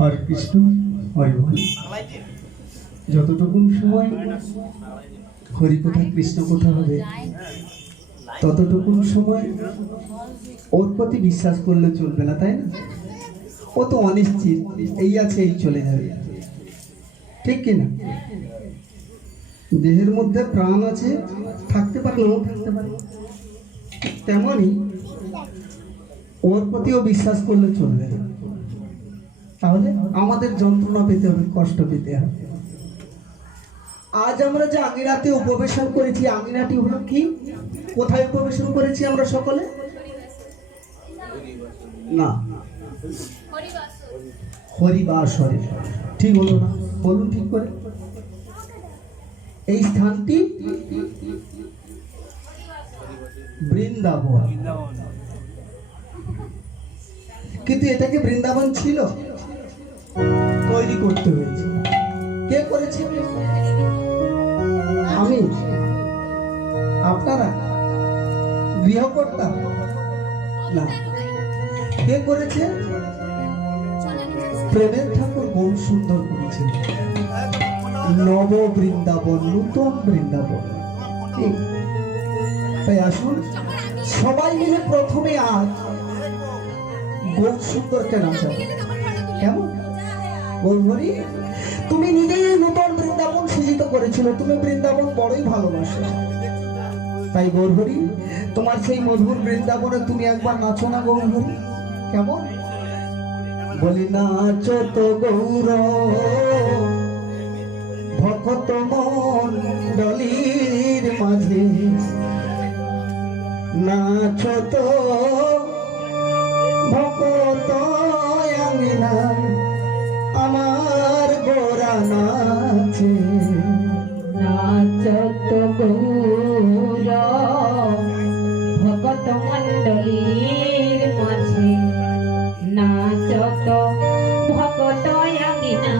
হরে কৃষ্ণ হরে বল। যতটুকুন সময় হরি কথা কৃষ্ণ কথা হবে ততটুকুন সময় ওর প্রতি বিশ্বাস করলে চলবে না, তাই না? ও তো অনিশ্চিত, এই আছে এই চলে যাবে, ঠিক কিনা? দেহের মধ্যে প্রাণ আছে, থাকতে পারে নাও থাকতে পারে, তেমনই ওর প্রতিও বিশ্বাস করলে চলবে না। তাহলে আমাদের যন্ত্রণা পেতে হবে, কষ্ট পেতে হবে। আজ আমরা যে আঙিনাতে উপবেশন করেছি, আঙিনাটি হলো কি? কোথায় উপবেশন করেছি আমরা সকলে? না, হরিবাসরে। ঠিক হলো না? বলুন ঠিক করে। এই স্থানটি বৃন্দাবন, কিন্তু এটাকে বৃন্দাবন ছিল, তৈরি করতে হয়েছে। কে করেছে? আমি, আপনারা, গৃহকর্তা? না, কে করেছে? প্রেমের ঠাকুর গৌর সুন্দর করেছে। নব বৃন্দাবন, নূতন বৃন্দাবন। তাই আসুন সবাই মিলে প্রথমে আজ গৌর সুন্দরকে নাচাবো। কেমন? গৌরহরি, তুমি নিজেই নূতন বৃন্দাবন সৃজিত করেছিল, তুমি বৃন্দাবন বড়ই ভালোবাসো। তাই গৌরহরি, তোমার সেই মধুর বৃন্দাবনে তুমি একবার নাচো না গৌরহরি। কেমন? বলি নাচো তো গৌর ভকত মণ্ডলীর মাঝে, নাচো তো ভকত আঙিনায় আমার গোরা নাচে। নাচো তো গৌর ভকত মণ্ডলীর মাঝে, নাচো তো ভকত আঙিনা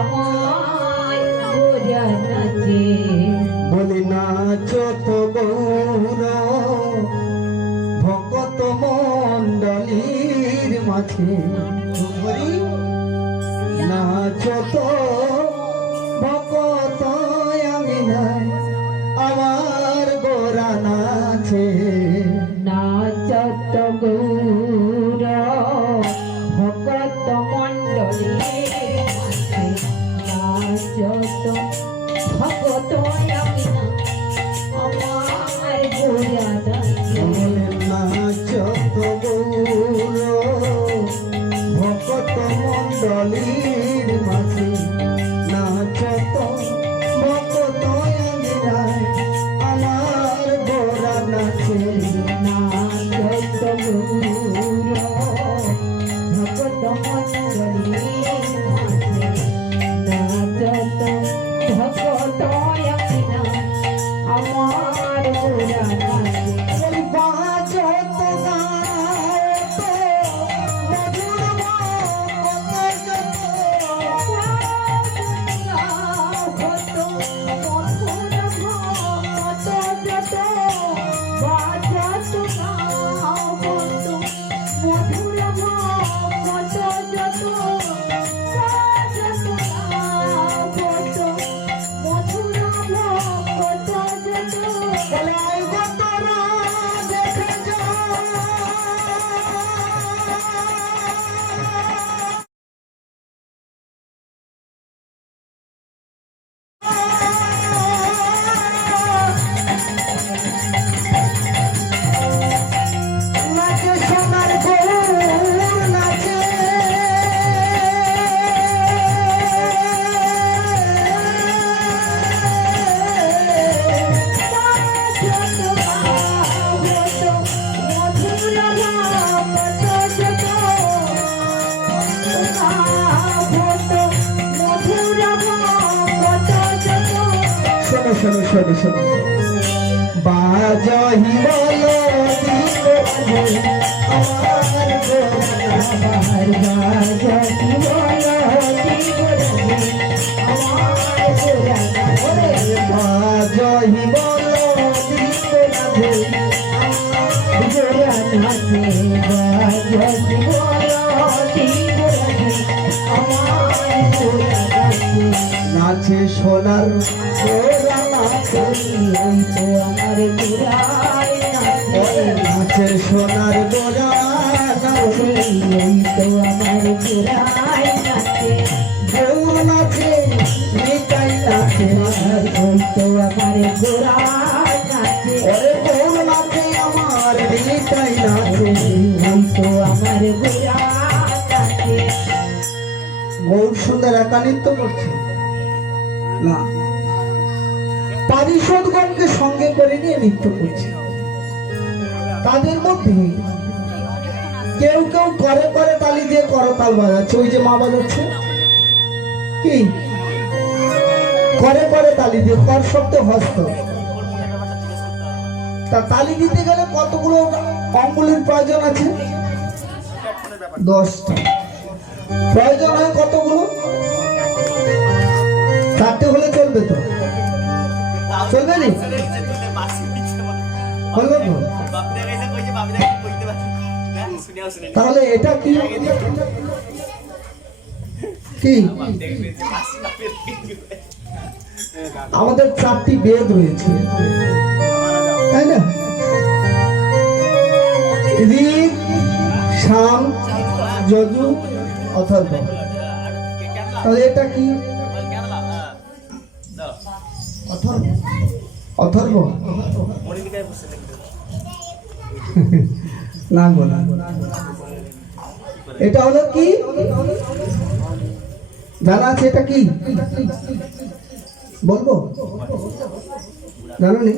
আমার গোরা নাচে। বলি নাচো তো গৌর ভকত মণ্ডলীর মাঝে, নাচো তো ভকত আঙিনায় আমার গোরা নাচে। নাচো তো গৌর ভকত মণ্ডলীর মাঝে, নাচো তো ভকত আঙিনা আমার গোরা নাচে। নাচো তো গৌর ভকত মণ্ডলীর মাঝে, নাচো তো ভকত আঙিনায় আমার গোরা নাচে। নাচো তো গৌর ভকত মণ্ডলীর মাঝে, নাচো তো ভকত আঙিনা আমার গোরা নাচে। বাজো তো গাও তো মধুর মত যত, ভক্ত মধুর ভক্ত যত, বাজত গাও ভক্ত মধুর ভক্ত যত, বাজত গাও ভক্ত মধুর ভক্ত যত। বলাই গো তোরা দেখে যাও, নাচে সোনার গৌর নাচে, শোনো শোনো শোনো শোনো, বাজহি বলো আমার বাজতি বলো বাজহি বলো গোরা নাচে, বাজতি বলো নাচে সোনার গোরা নাচে, ওই তো আমার গোড়ায় নাচে, নাচে সোনার গোরা নাচে, ওই তো আমার গোড়ায় নাচে, গৌর নাচে নিতাই নাচে, ওই তো আমার গোড়ায় নাচে, ওরে গৌর নাচে আমার নিতাই নাচে। ওই তো আমার গোড়ায় নাচে। গৌর সুন্দর একা নৃত্য করছে না, পারিষদগণকে সঙ্গে করে নিয়ে নৃত্য করছে। তাদের মধ্যে কেউ কেউ করে করে তালি দিয়ে করতাল বাজাচ্ছে, ওই যে মা বাজাচ্ছে কি করে করে তালি দিয়ে, কর শব্দ হস্ত। তা তালি দিতে গেলে কতগুলো অঙ্গুলির প্রয়োজন আছে? 10টা। প্রয়োজন হয় কতগুলো? 4টে হলে চলবে তো? চলবে নি? হলো তো? তাহলে এটা কি কি আমাদের 4টি বেদ রয়েছে, তাই না? ঋক, সাম, যজু, অথর্ব। তাহলে এটা কি? অথর্ব। অথর্ব না বলা, এটা হলো কি জানা আছে? এটা কি বলবো? জানো নি?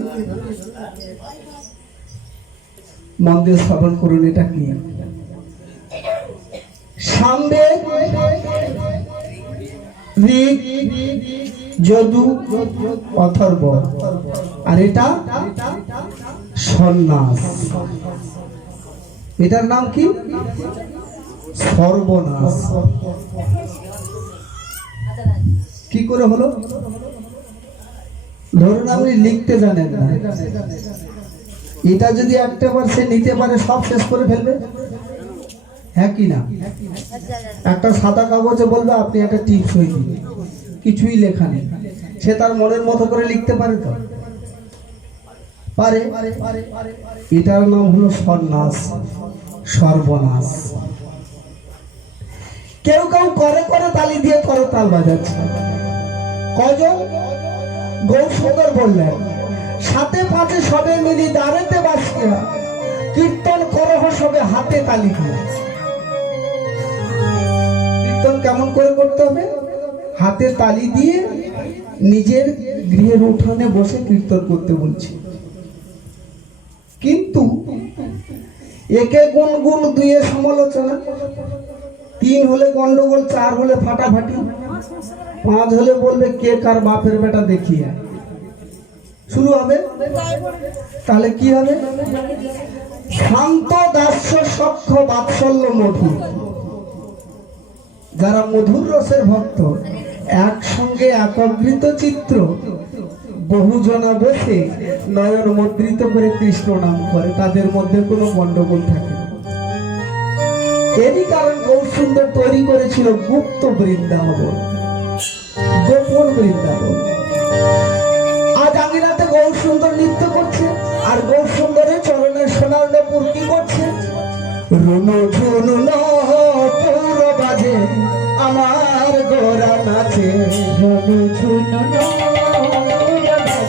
মন দিয়ে শ্রবণ করুন, এটা কি? সামবেদ, ঋক, যজু, অথর্ব। আর এটা সন্ন্যাস। এটার নাম কি? সর্বনাশ। কি করে হলো? ধরুন আপনি লিখতে জানেন না, এটা যদি একটা বার সে নিতে পারে সব শেষ করে ফেলবে, হ্যাঁ কি না? একটা সাদা কাগজে বলবে আপনি একটা টিপ সই দিন, কিছুই লেখা নেই, সে তার মনের মতো করে লিখতে পারে তো? পারে। এটার নাম হলো সন্ন্যাস, সর্বনাশ। কেউ কেউ করে করে তালি দিয়ে করতাল বাজাচ্ছে। কজন? গৌর সুন্দর বললেন, 7 5 সবে মিলি দাঁড়েতে বাসিয়া কীর্তন করহ সবে হাতে তালি দিয়ে। কীর্তন কেমন করে করতে হবে? হাতে তালি দিয়ে নিজের গৃহের উঠানে বসে কীর্তন করতে বলছি। কিন্তু একে গুনগুন, 2 সমালোচনা, 3 হলে গন্ডগোল, 4 হলে ফাটাফাটি, 5 হলে বলবে কে কার বাপের বেটা দেখিয়ে শুরু হবে। তাহলে কি হবে? শান্ত দাস্য সখ্য বাৎসল্য মধুর। যারা মধুর রসের ভক্ত, একসঙ্গে একত্রিত চিত্র, বহুজনা বসে নয়ন মুদ্রিত করে কৃষ্ণ নাম করে, তাদের মধ্যে কোনো গন্ডগোল থাকে না। এরই কারণ গৌর সুন্দর তৈরি করেছিল গুপ্ত বৃন্দাবন, গোপন বৃন্দাবন। আজ আঙিনাতে গৌর সুন্দর নৃত্য করছে, আর গৌর সুন্দরের চরণের সোনার নপুর কি করছে? রুনু ঝুনু নপুর বাজে, আমার গোরা নাচে, রুনু ঝুনু নপুর বাজে,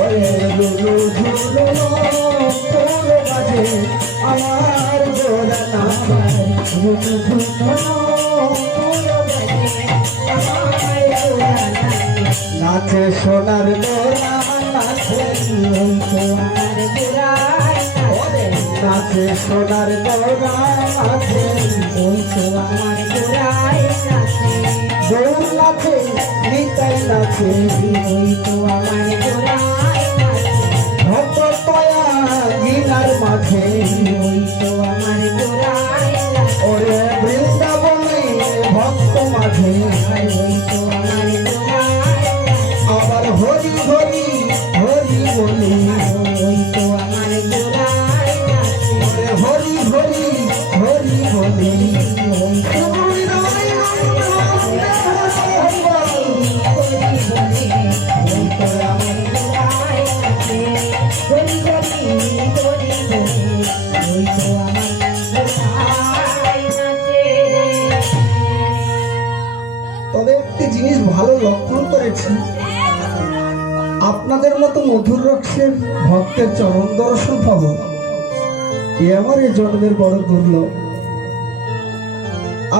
ওরে রুনু ঝুনু নপুর বাজে, আমার গোরা নাচে, রুনু ঝুনু নপুর বাজে, আমার গোরা নাচে, নাচে সোনার গোরা নাচে, ওই তো আমার গোড়ায় নাচে, নাচে সোনার গোরা নাচে, ওই তো আমার গোড়ায় নাচে, গৌর নাচে নিতাই নাচে, ওই তো আমার গোড়ায় নাচে, ভক্ত তয়া গিনার মাঝে, ওই তো আমার গোড়ায় নাচে, ওরে বৃন্দাবনে ভক্ত মাঝে, ওই তো আমার গোড়ায় নাচে, আবার হরি হরি হরি বলি, ওই তো আমার গোড়ায় নাচে, ওরে হরি হরি হরি বলি। ওই তো ভালো লক্ষণ করেছি, আপনাদের মতো মধুর রক্ষের ভক্তের চরণ দর্শন পাবো এ আমার এই জন্মের বড় দুর্লভ।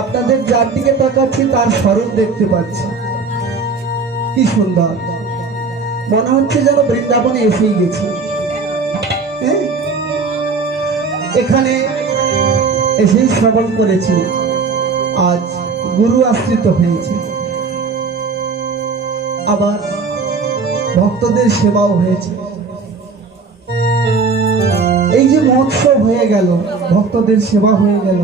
আপনাদের যার দিকে তাকাচ্ছি তার স্বরূপ দেখতে পাচ্ছি, কি সুন্দর, মনে হচ্ছে যেন বৃন্দাবনে এসেই গেছি। হ্যাঁ, এখানে এসেই শ্রবণ করেছি, আজ গুরু আশ্রিত হয়েছে, আবার ভক্তদের সেবাও হয়েছে। এই যে মহোৎসব হয়ে গেল, ভক্তদের সেবা হয়ে গেল,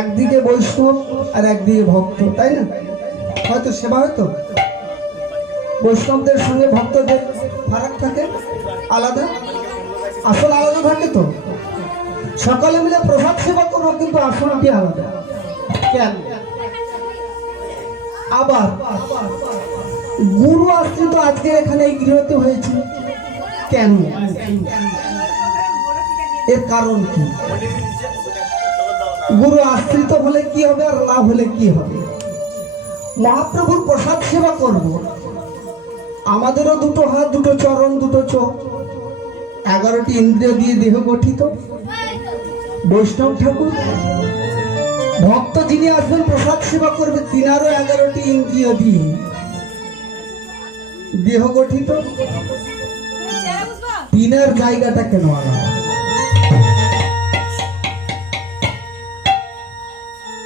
একদিকে বৈষ্ণব আর একদিকে ভক্ত, তাই না? হয়তো সেবা হয়তো বৈষ্ণবদের সঙ্গে ভক্তদের ফারাক থাকে, আলাদা, আসল আলাদা থাকে। তো সকলে মিলে প্রসাদ সেবা করবো, কিন্তু আসনটি আলাদা কেন? আবার গুরু আশ্রিত আজকে এখানে এই গৃহতে হয়েছে কেন? এর কারণ কি? গুরু আশ্রিত হলে কি হবে আর না হলে কি হবে? মহাপ্রভুর প্রসাদ সেবা করব, আমাদেরও দুটো হাত, দুটো চরণ, দুটো চোখ, 11টি ইন্দ্রিয় দিয়ে দেহ গঠিত। বৈষ্ণব ঠাকুর ভক্ত যিনি আসবেন প্রসাদ সেবা করবে, তিনারও 11টি ইন্দ্রিয় দিয়ে দেহ গঠিত। তিনার জায়গাটা কেন আলাদা?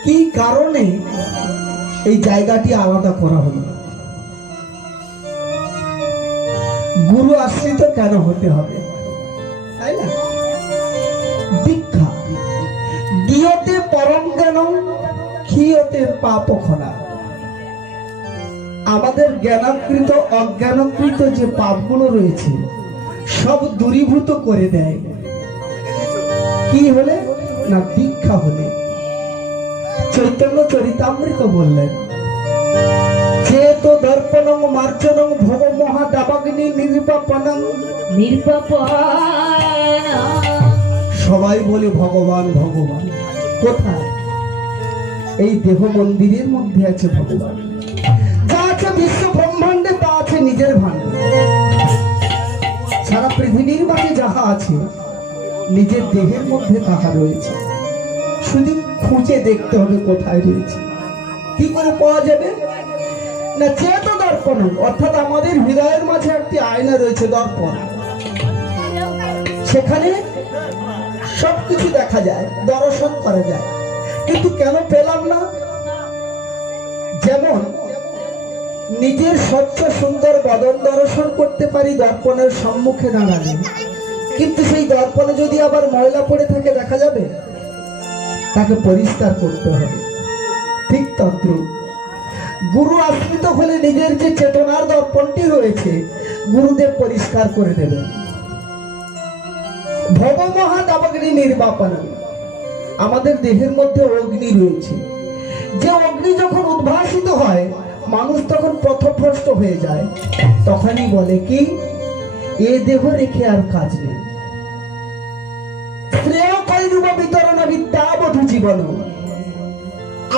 কি কারণে এই জায়গাটি আলাদা করা হলো? গুরু আশ্রিত কেন হতে হবে, তাই না? দীক্ষা দিয়তে পরম জ্ঞান, ক্ষীয়তে পাপ খনা। আমাদের জ্ঞানাকৃত অজ্ঞানকৃত যে পাপগুলো রয়েছে সব দূরীভূত করে দেয় কি হলে না? দীক্ষা হলে। চৈতন্য চরিতামৃত বললেন, চেত দর্পণং মার্জনং ভব মহাদাবাগ্নি নির্বাপনং। সবাই বলে ভগবান ভগবান, কোথায়? এই দেহ মন্দিরের মধ্যে আছে ভগবান। যা আছে বিশ্ব ব্রহ্মাণ্ডে তা আছে নিজের ভাণ্ডে। সারা পৃথিবীর মাঝে যাহা আছে নিজের দেহের মধ্যে তাহা রয়েছে, শুধু খুঁজে দেখতে হবে কোথায় রয়েছে। কি করে পাওয়া যাবে না? চেত দর্পণ, অর্থাৎ আমাদের হৃদয়ের মাঝে একটি আয়না রয়েছে, দর্পণ। সেখানে সবকিছু দেখা যায়, দর্শন করা যায়, কিন্তু কেন পেলাম না? যেমন নিজের স্বচ্ছ সুন্দর বদন দর্শন করতে পারি দর্পণের সম্মুখে দাঁড়ালে, কিন্তু সেই দর্পণে যদি আবার ময়লা পড়ে থাকে দেখা যাবে? তাকে পরিষ্কার করতে হবে। ঠিক তদ্রূপ গুরু আশ্রিত হলে নিজের যে চেতনার দর্পণটি রয়েছে গুরুদেব পরিষ্কার করে দেবেন। ভব মহাদাবাগ্নি নির্বাপন, আমাদের দেহের মধ্যে অগ্নি রয়েছে, যে অগ্নি যখন উদ্ভাসিত হয় মানুষ তখন পথভ্রষ্ট হয়ে যায়। তখনই বলে কি, এ দেহ রেখে আর কাজ নেই। শ্রেয় কৈরূপ বিতরণ বিদ্যাবধূ জীবন,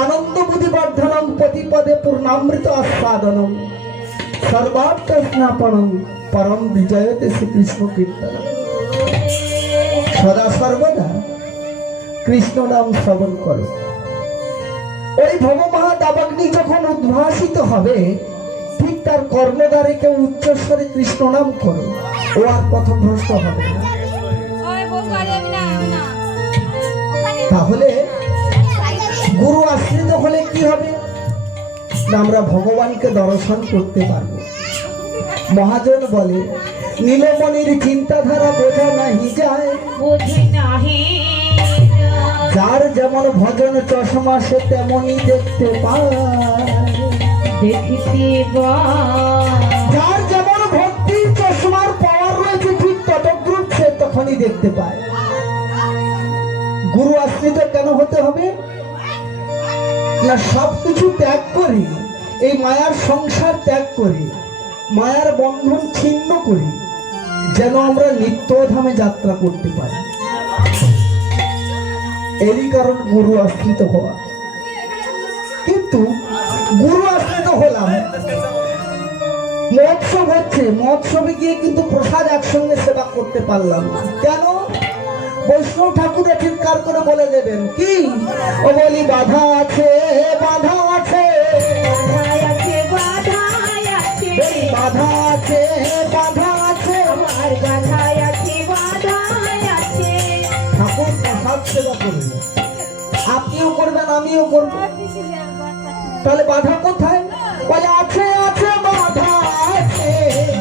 আনন্দ বুদ্ধি বর্ধনম প্রতিপদে পূর্ণামৃত আস্বাদনম, সর্বার্থ স্নাপনম পরম বিজয়তে শ্রীকৃষ্ণ কীর্তন। সদা সর্বদা কৃষ্ণ নাম শ্রবণ করো। ওই ভবমহাদাবাগ্নি যখন উদ্ভাসিত হবে, ঠিক তার কর্ণদ্বারে কেউ উচ্চস্বরে কৃষ্ণ নাম করো, ও আর পথভ্রষ্ট হবে না। তাহলে গুরু আশ্রিত হলে কি হবে না? আমরা ভগবানকে দর্শন করতে পারবো। মহাজন বলে, নীলমণির চিন্তাধারা বোঝা নাহি যায়, যার যেমন ভজন চশমা সে তেমনই দেখতে পায়। যার যেমন ভক্তির চশমার পাওয়ার রয়েছে ঠিক ততদ্রুপ সে তখনই দেখতে পায়। গুরু আশ্রিত কেন হতে হবে না? সবকিছু ত্যাগ করি, এই মায়ার সংসার ত্যাগ করি, মায়ার বন্ধন ছিন্ন করি, যেন আমরা নিত্যধামে যাত্রা করতে পারি। এরই কারণ গুরু আশ্রিত হওয়া। কিন্তু গুরু আশ্রিত উপকৃত হলাম। মহোৎসব হচ্ছে, মহোৎসবে গিয়ে কিন্তু প্রসাদ একসঙ্গে সেবা করতে পারলাম না। কেন? বৈষ্ণব ঠাকুরের চিৎকার করে বলে দেবেন কি, ও বলি বাধা আছে, বাধা আছে, বাধায় আছে, বাধায় আছে, বাধা আছে, বাধা আছে। আমার বাধায় আছে, বাধায় আছে। ঠাকুর প্রসাদ সেবা করবেন, আপনিও করবেন, আমিও করবো, তাহলে বাধা কোথায়? বলে আছে, আছে, বাধা আছে,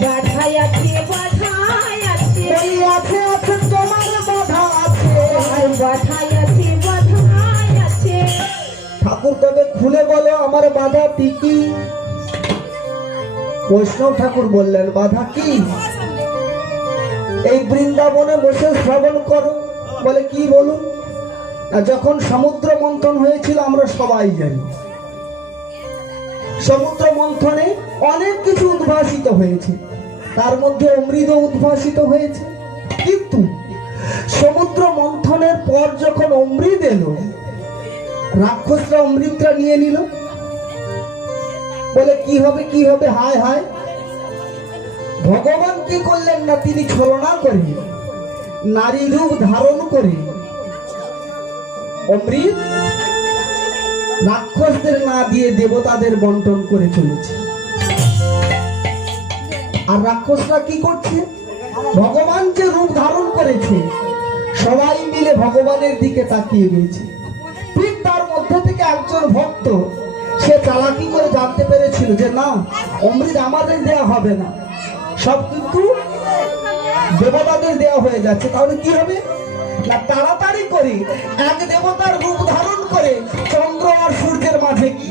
বাধায় আছে, বাধায় আছে, বলি আছে, আছে, তোমার বাধা আছে। আর বাধায় আছে, বাধায় আছে। ঠাকুর তবে খুলে বলো আমার বাধা কি? বৈষ্ণব ঠাকুর বললেন বাধা কি? এই বৃন্দাবনে বসে শ্রবণ করো। বলে কি বলুন? না, যখন সমুদ্র মন্থন হয়েছিল আমরা সবাই জানি, সমুদ্র মন্থনে অনেক কিছু উদ্ভাসিত হয়েছে, তার মধ্যে অমৃত উদ্ভাসিত হয়েছে। কিন্তু সমুদ্র মন্থনের পর যখন অমৃত এলো, রাক্ষসরা অমৃতটা নিয়ে নিল। বলে কি হবে, কি হবে, হায় হায়। ভগবান কি করলেন না, তিনি ছলনা করে নারী রূপ ধারণ করে অমৃত রাক্ষসদের না দিয়ে দেবতাদের বন্টন করে চলেছে। আর রাক্ষসরা কি করছে? ভগবান যে রূপ ধারণ করেছে সবাই মিলে ভগবানের দিকে তাকিয়ে রয়েছে। ঠিক তার মধ্যে থেকে একজন ভক্ত, সে চালাকি করে জানতে পেরেছিল যে না, অমৃত আমাদের দেয়া হবে না, সব কিন্তু দেবতাদের দেয়া হয়ে যাচ্ছে। তাহলে কি হবে না, তাড়াতাড়ি করে এক দেবতার রূপ ধারণ করে চন্দ্র আর সূর্যের মাঝে কি,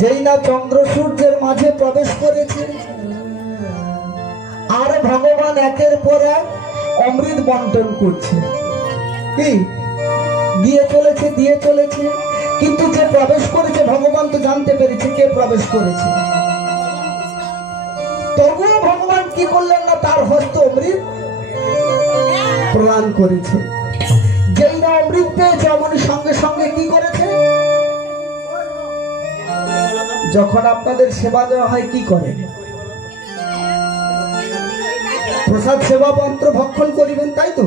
যেই না চন্দ্র সূর্যের মাঝে প্রবেশ করেছে, আর ভগবান একের পর এক অমৃত বন্টন করছে, কি দিয়ে চলেছে, দিয়ে চলেছে। কিন্তু যে প্রবেশ করেছে ভগবান তো জানতে পেরেছে কে প্রবেশ করেছে। তবুও ভগবান কি করলেন না, তার হস্ত অমৃত প্রদান করেছে। যেই না অমৃত পেয়েছে অমনি সঙ্গে সঙ্গে কি করেছে, যখন আপনাদের সেবা দেওয়া হয় কি করে, প্রসাদ সেবা মন্ত্র ভক্ষণ করিবেন, তাই তো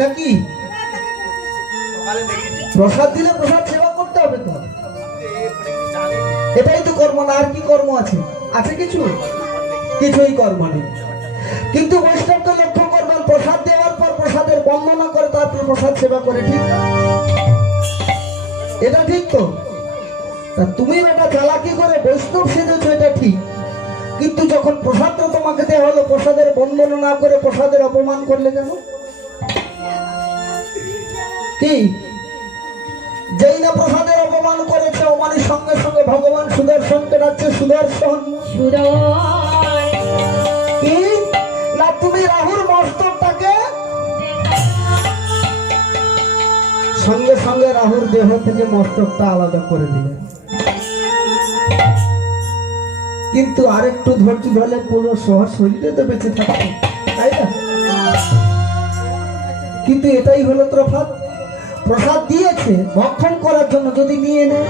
নাকি? প্রসাদ দিলে প্রসাদ সেবা করতে হবে তো, এটাই তো কর্ম, না আর কি কর্ম আছে? আছে কিছু? কিছুই কর্ম নেই। কিন্তু বৈষ্ণবকে লক্ষ্য করবেন, প্রসাদ দেওয়ার পর প্রসাদের বন্দনা করে তারপর প্রসাদ সেবা করে, ঠিক না? এটা ঠিক তো? তা তুমি এটা চালাকি করে বৈষ্ণব সেজেছো, এটা ঠিক, কিন্তু যখন প্রসাদটা তোমাকে দেওয়া হলো প্রসাদের বন্দনা না করে প্রসাদের অপমান করলে কেন? কি যেই না প্রসাদের অপমান করেছে অমানি সঙ্গে সঙ্গে ভগবান সুদর্শনকে ডাকছে, সুদর্শন সুরয় কি না, তুমি রাহুর মস্তকটাকে, সঙ্গে সঙ্গে রাহুর দেহ থেকে মস্তকটা আলাদা করে দিলেন। কিন্তু আরেকটু ধৈর্য ধরলে পুরো শরীরে তো বেঁচে থাকতো, তাই না? কিন্তু এটাই হলো তফাৎ। প্রসাদ দিয়েছে ভক্ষণ করার জন্য, যদি নিয়ে নেয়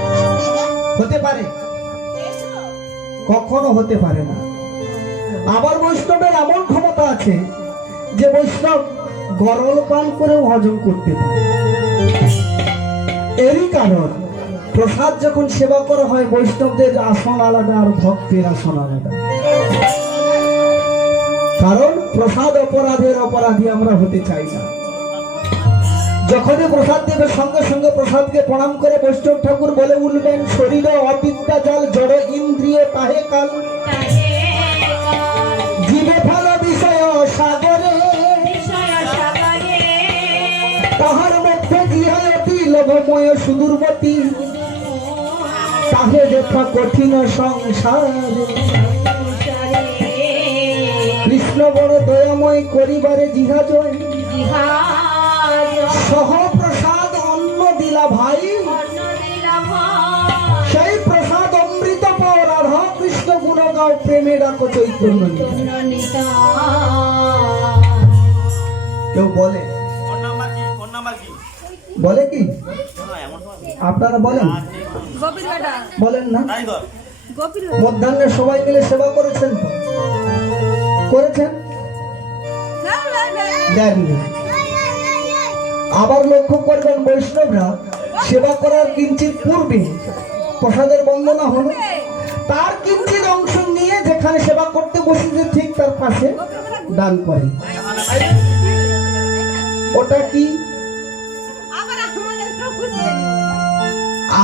হতে পারে? কখনো হতে পারে না। আবার বৈষ্ণবের এমন ক্ষমতা আছে যে বৈষ্ণব গরল পান করেও হজম করতে পারে। এরই কারণ প্রসাদ যখন সেবা করা হয় বৈষ্ণবদের আসন আলাদা আর ভক্তের আসন আলাদা। কারণ প্রসাদ অপরাধের অপরাধী আমরা হতে চাই না। যখনই প্রসাদ দেবে সঙ্গে সঙ্গে প্রসাদকে প্রণাম করে বৈষ্ণব ঠাকুর বলে উঠবেন, শরীরে অবিদ্যা জল জড় ইন্দ্রিয় তাহে কাল, জীবে ফল বিষয় সাগরে, তাহার মধ্যে গৃহয়তী লোভময় সুদূরবতী, তাহে যথা কঠিন সংসার, কৃষ্ণ বড় দয়াময় করিবারে জিহা জয়, সহ প্রসাদ অন্ন দিলা ভাই, সেই প্রসাদ অমৃত পাও রাধা কৃষ্ণ গুণ গাও প্রেমে ডাকো চৈতন্য নিতাই। কেউ বলে বলে কি আপনারা বলেন বলেন না মধ্যাহ্নে সবাই মিলে সেবা করেছেন তো করেছেন দেননি আবার লক্ষ্য করবেন বৈষ্ণবরা সেবা করার কিঞ্চিত পূর্বে প্রসাদের বন্দনা হলো তার কিঞ্চিত অংশ নিয়ে যেখানে সেবা করতে বসেছে ঠিক তার পাশে দান করে ওটা কি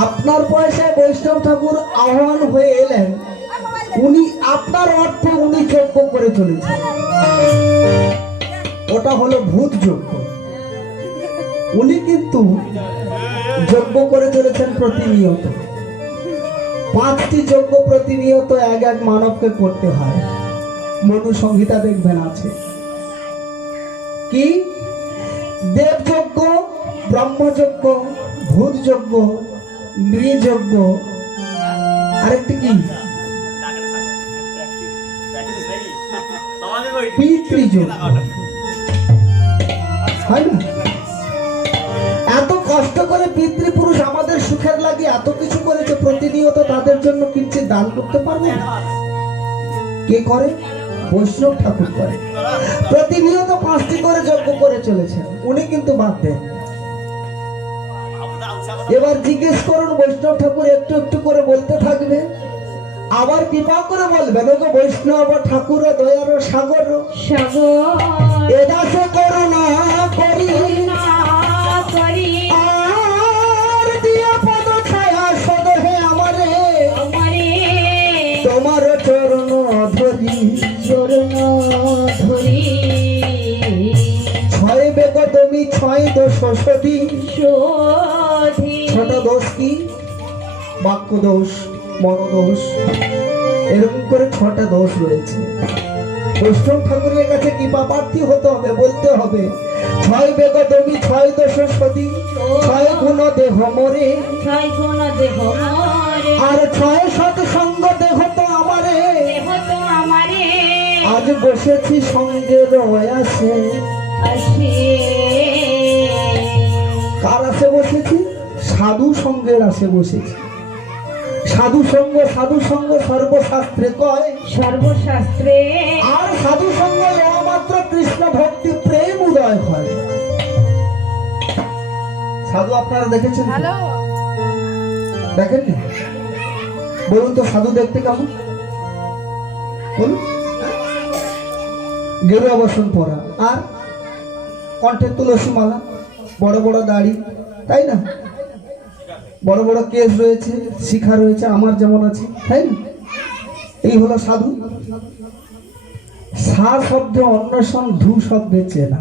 আপনার পয়সায় বৈষ্ণব ঠাকুর আহ্বান হয়ে এলেন উনি আপনার অর্থে উনি যজ্ঞ করে চলেছেন ওটা হলো ভূত যজ্ঞ উনি কিন্তু যজ্ঞ করে চলেছেন প্রতিনিয়ত 5টি যজ্ঞ প্রতিনিয়ত এক এক মানবকে করতে হয় মনু সংহিতা দেখবেন আছে কি দেবযজ্ঞ ব্রহ্মযজ্ঞ ভূতযজ্ঞ নৃযজ্ঞ আরেকটি কি পিতৃযজ্ঞ হয় না এত কষ্ট করে পিতৃপুরুষ আমাদের সুখের লাগে এত কিছু করেছে প্রতিনিয়ত তাদের জন্য কিঞ্চিত দান করতে পারবে না কে করে বৈষ্ণব ঠাকুর করে প্রতিনিয়ত 5টি করে যজ্ঞ করে চলেছেন উনি কিন্তু বাদ দেন এবার জিজ্ঞেস করুন বৈষ্ণব ঠাকুর একটু একটু করে বলতে থাকবে আবার কৃপা করে বলবেন ওগো বৈষ্ণব ঠাকুর দয়ার সাগর এদাসে করুণা করি আর দিয়া পদ ছায়া সদহে আমারে তোমার চরণ ধরি ছয় বেগ তুমি 6 দোষ সতী ছটা দোষ কি বাক্য দোষ মনোদোষ এরকম করে 6টা দোষ রয়েছে বৈষ্ণব ঠাকুরের কাছে কৃপা প্রার্থী হতে হবে বলতে হবে 6 বেগ তুমি 6 দোষ সতী 6 গুণ দেহ মরে আর 6 সৎ সঙ্গ দেহ তো আমারে আজ বসেছি সঙ্গের আসে কার আসে বসেছি সাধু সঙ্গের আসে বসেছি সাধু সঙ্গ সর্বশাস্ত্রে কয় সর্বশাস্ত্রে আর সাধু সঙ্গ মাত্র কৃষ্ণ ভক্তি প্রেম উদয় হয় সাধু আপনারা দেখেছেন তো? দেখেননি বলুন তো সাধু দেখতে কেমন বলুন গেরুয়া বসন পরা আর কণ্ঠে তুলসী মালা বড় বড় দাড়ি তাই না বড় বড় কেস রয়েছে শিখা রয়েছে আমার যেমন আছে তাই না এই হলো সাধু সা শব্দে অন্বেষণ ধু শব্দে চেনা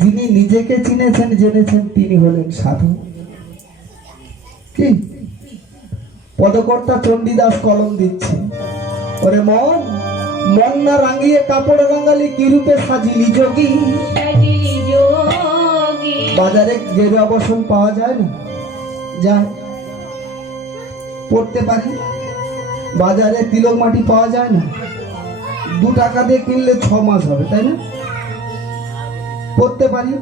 যিনি নিজেকে চিনেছেন জেনেছেন তিনি হলেন সাধু কি পদকর্তা চণ্ডীদাস কলম দিচ্ছে ওরে মন না রাঙিয়ে কাপড় রাঙালি কি রূপে সাজিলি যোগী বাজারে গেরুয়া বসন পাওয়া যায় না যায় পড়তে পারি বাজারে তিলক মাটি পাওয়া যায় না 2 টাকা দিয়ে কিনলে 6 মাস হবে তাই না পড়তে পারি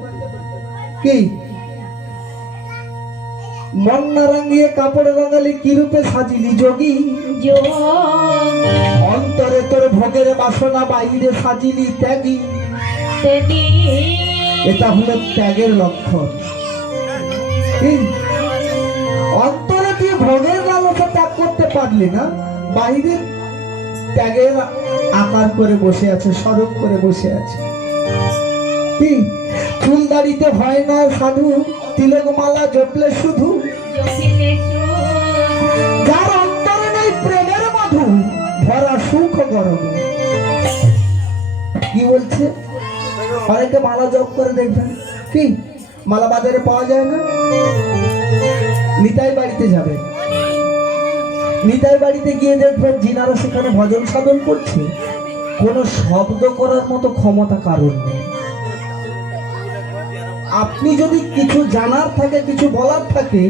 কি মন না রাঙিয়ে কাপড় রাঙালি কি রূপে সাজিলি যোগী অন্তরে তোর ভোগের বাসনা বাইরে সাজিলি ত্যাগী এটা হলো ত্যাগের লক্ষণ কি অন্তরে তুই ভোগের লালসা ত্যাগ করতে পারলি না বাইরে ত্যাগের আকার করে বসে আছে স্বরূপ করে বসে আছে কি চুল দাড়িতে হয় না সাধু তিলক মালা জপলে শুধু যার অন্তরে নেই প্রেমের মধু ভরা সুখ গরম কি বলছে অনেকে মালা জপ করে দেখবেন কি মালা বাজারে পাওয়া যায় না নিতাই বাড়িতে যাবে নিতাই বাড়িতে গিয়ে দেখবেন যিনারা সেখানে ভজন সাধন করছে কোনো শব্দ করার মতো ক্ষমতা কারণ নেই আপনি যদি কিছু জানার থাকে কিছু বলার থাকে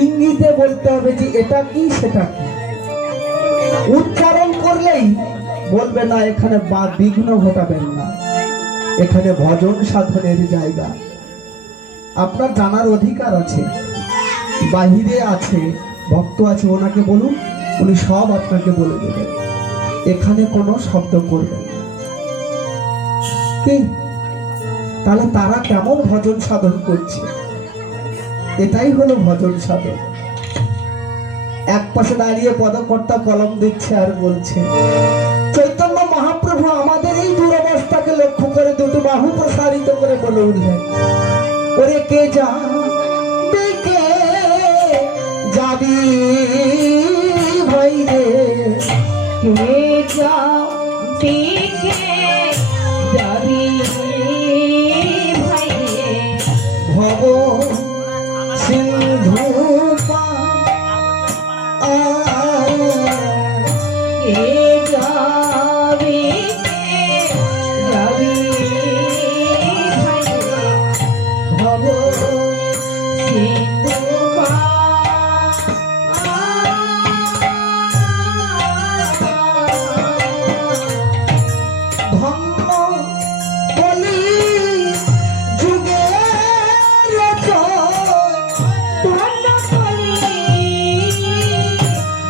ইঙ্গিতে বলতে হবে যে এটা কি সেটা কি উচ্চারণ করলেই বলবে না এখানে বিঘ্ন ঘটাবেন না এখানে ভজন সাধনের জায়গা আপনার জানার অধিকার আছে। বাহিরে আছে ভক্ত আছে, ওনাকে বলুন, উনি সব আপনাকে বলে দেবেন। এখানে কোনো শব্দ করবেন না। কি তাহলে তারা কেমন ভজন সাধন করছে? এটাই হলো ভজন সাধন। এক পাশে দাঁড়িয়ে পদকর্তা কলম দিচ্ছে আর বলছে, চৈতন্য মহাপ্রভু আমাদের এই দুরবস্থাকে লক্ষ্য করে দুটো বাহু প্রসারিত করে বলে উঠলেন, ওরে কে কে যাবি ভাই রে, কে যাবি যাবি ভাই রে, ভব সিন্ধু কে যাবি যাবি ভাই রে, ভব সিন্ধু ধন্য বলি যুগে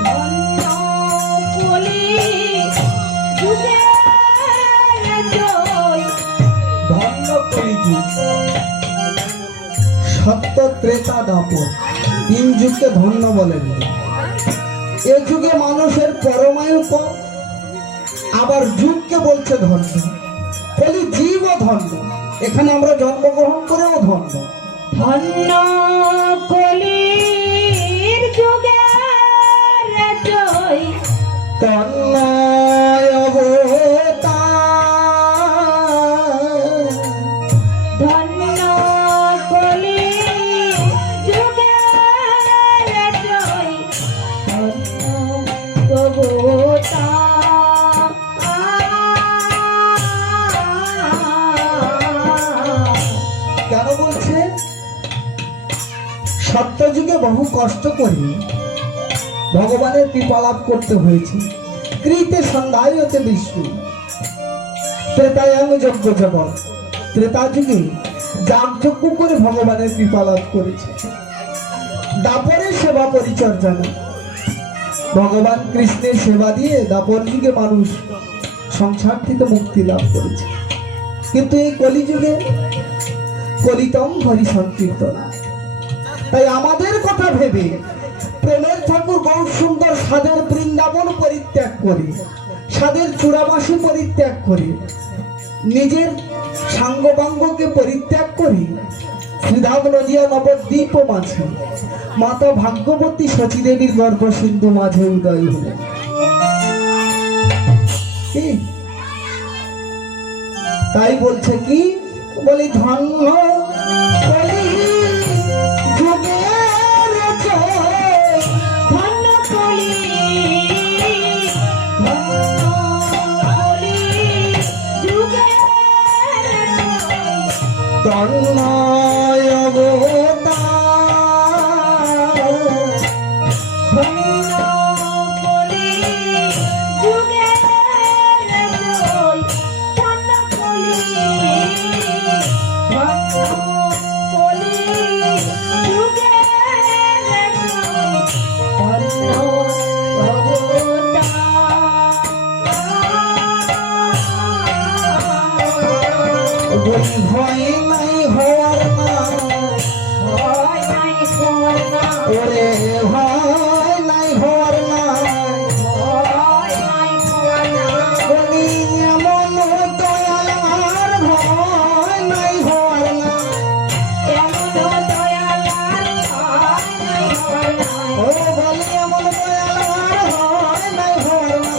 ধন্য কলি যুগে জয়, ধন্য কলিযুগ, সত্য ত্রেতা দাপর, তিন যুগকে ধন্য বলেন। এ যুগে মানুষের পরমায়ু কম, আবার যুগকে বলছে ধন্য। বলি জীবও ধন্য, এখানে আমরা জন্মগ্রহণ করেও ধন্য। ধন্য কলির যুগে জয়, তন্ময় অবতার, ধন্য কলির যুগে জয়, ধন্য দেবতা। কেন বলছে? সত্যযুগে বহু কষ্ট করে ভগবানের কৃপা লাভ করতে হয়েছে। কৃতে সন্ধ্যায় হতে বিষ্ণু, ত্রেতায়াং যজ্ঞ জগৎ, ত্রেতা যুগে যাগযজ্ঞ করে ভগবানের কৃপা লাভ করেছে। দাপরের সেবা পরিচর্যা না, ভগবান কৃষ্ণের সেবা দিয়ে দাপর যুগে মানুষ সংসার থেকে মুক্তি লাভ করেছে। কিন্তু এই কলিযুগে কলিতম হরি সংকীর্তন। তাই আমাদের কথা ভেবে প্রেমের ঠাকুর গৌর সুন্দর সাদের বৃন্দাবন পরিত্যাগ করে, সাদের চূড়াবাসী পরিত্যাগ করে, নিজের সাঙ্গবাঙ্গকে পরিত্যাগ করে শ্রীধাম নদিয়া নবদ্বীপ মাঝে মাতা ভাগ্যবতী শচীদেবীর গর্ভ সিন্ধু মাঝে উদয় হলেন। কি? তাই বলছে কি, বলি ধন্য কলি যুগের জয়, ধন্য কলি যুগে তন্ময় অবতার, ধন্য কলি যুগে জয়, ধন্য কলি যুগে বলি ভয় নাই হওয়ার না, ওরে ভয় নাই হওয়ার না, বলি এমন দয়ালার ভয় নাই হওয়ার না, ও বলি এমন দয়ালার ভয় নাই হওয়ার না।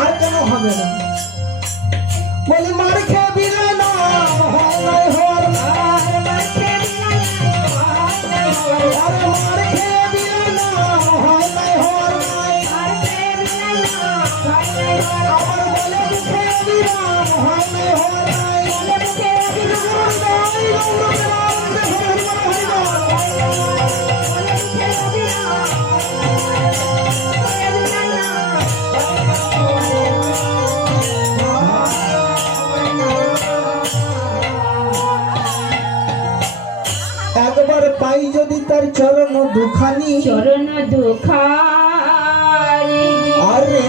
আর কেন হবে না? বলি মার খেয়ে বিলে না ভয় নাই হওয়ার না, আরে মার খেয়ে বিলে না ভয় নাই হওয়ার নাই, আমার বলে খেয়ে বিলে ভয় নাই হওয়ার নাই,